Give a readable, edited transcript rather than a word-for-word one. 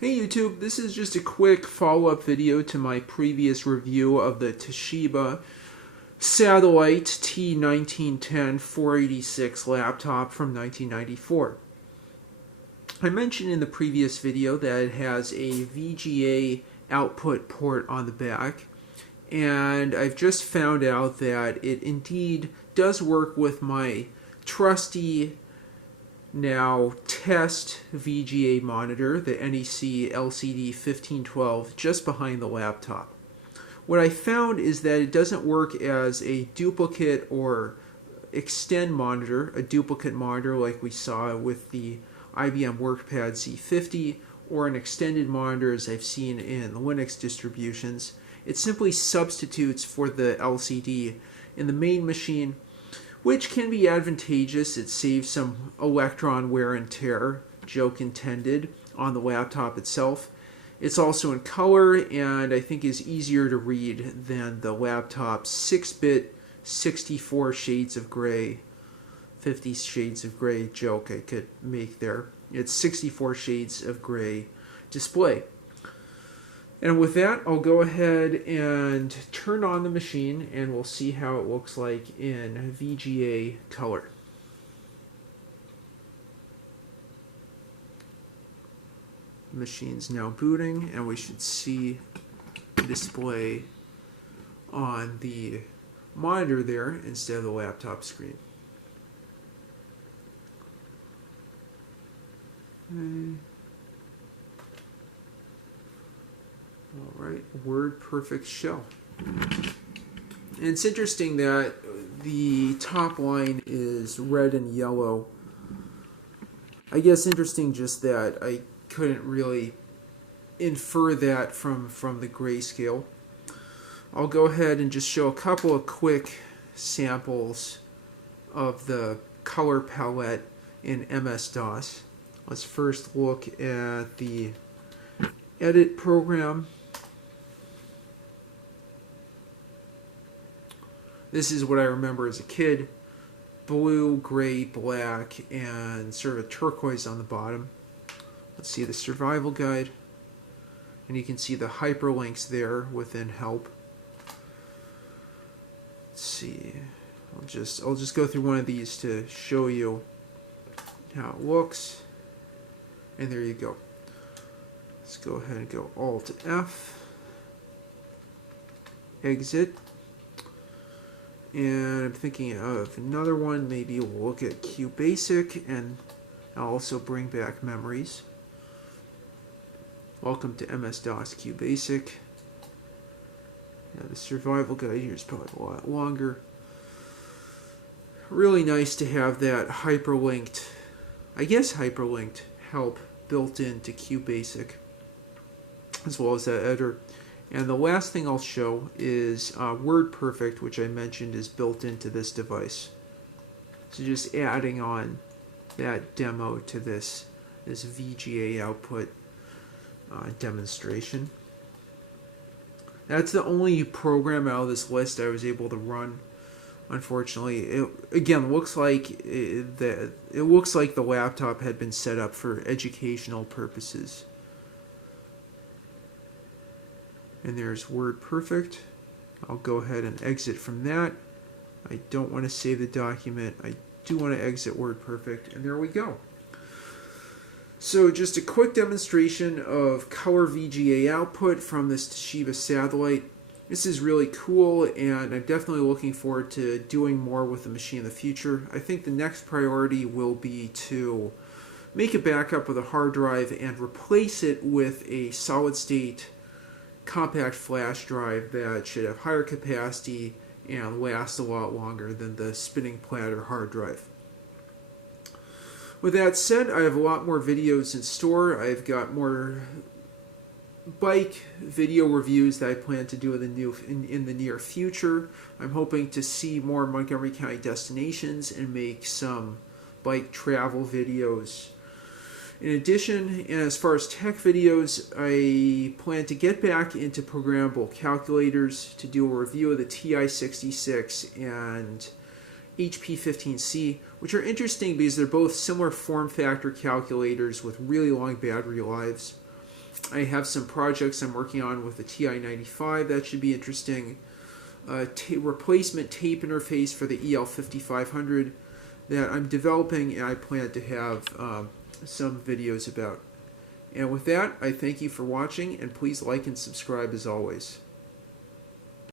Hey YouTube, this is just a quick follow-up video to my previous review of the Toshiba Satellite T1910 486 laptop from 1994. I mentioned in the previous video that it has a VGA output port on the back, and I've just found out that it indeed does work with my trusty now test VGA monitor, the NEC LCD 1512, just behind the laptop. What I found is that it doesn't work as a duplicate or extend monitor, a duplicate monitor like we saw with the IBM WorkPad C50, or an extended monitor as I've seen in Linux distributions. It simply substitutes for the LCD in the main machine, which can be advantageous. It saves some electron wear and tear, joke intended, on the laptop itself. It's also in color and I think is easier to read than the laptop's 6-bit 64 shades of gray, 50 shades of gray joke I could make there. It's 64 shades of gray display. And with that, I'll go ahead and turn on the machine and we'll see how it looks like in VGA color. The machine's now booting and we should see the display on the monitor there instead of the laptop screen. Alright, WordPerfect shell. And it's interesting that the top line is red and yellow. I guess interesting just that I couldn't really infer that from the grayscale. I'll go ahead and just show a couple of quick samples of the color palette in MS-DOS. Let's first look at the edit program. This is what I remember as a kid. Blue, gray, black, and sort of a turquoise on the bottom. Let's see the survival guide. And you can see the hyperlinks there within help. Let's see. I'll just go through one of these to show you how it looks. And there you go. Let's go ahead and go Alt F. Exit. And I'm thinking of another one. Maybe we'll look at QBasic, and I'll also bring back memories. Welcome to MS-DOS QBasic. Yeah, the survival guide here is probably a lot longer. Really nice to have that hyperlinked, I guess hyperlinked help built into QBasic, as well as that editor. And the last thing I'll show is WordPerfect, which I mentioned is built into this device. So just adding on that demo to this VGA output demonstration. That's the only program out of this list I was able to run. Unfortunately, it again looks like it looks like the laptop had been set up for educational purposes. And there's WordPerfect. I'll go ahead and exit from that. I don't want to save the document. I do want to exit WordPerfect. And there we go. So just a quick demonstration of color VGA output from this Toshiba Satellite. This is really cool, and I'm definitely looking forward to doing more with the machine in the future. I think the next priority will be to make a backup of the hard drive and replace it with a solid-state compact flash drive that should have higher capacity and last a lot longer than the spinning platter hard drive. With that said, I have a lot more videos in store. I've got more bike video reviews that I plan to do in the near future. I'm hoping to see more Montgomery County destinations and make some bike travel videos. In addition, as far as tech videos, I plan to get back into programmable calculators to do a review of the TI-66 and HP15C, which are interesting because they're both similar form factor calculators with really long battery lives. I have some projects I'm working on with the TI-95 that should be interesting. Replacement tape interface for the EL5500 that I'm developing, and I plan to have some videos about. And with that, I thank you for watching, and please like and subscribe as always.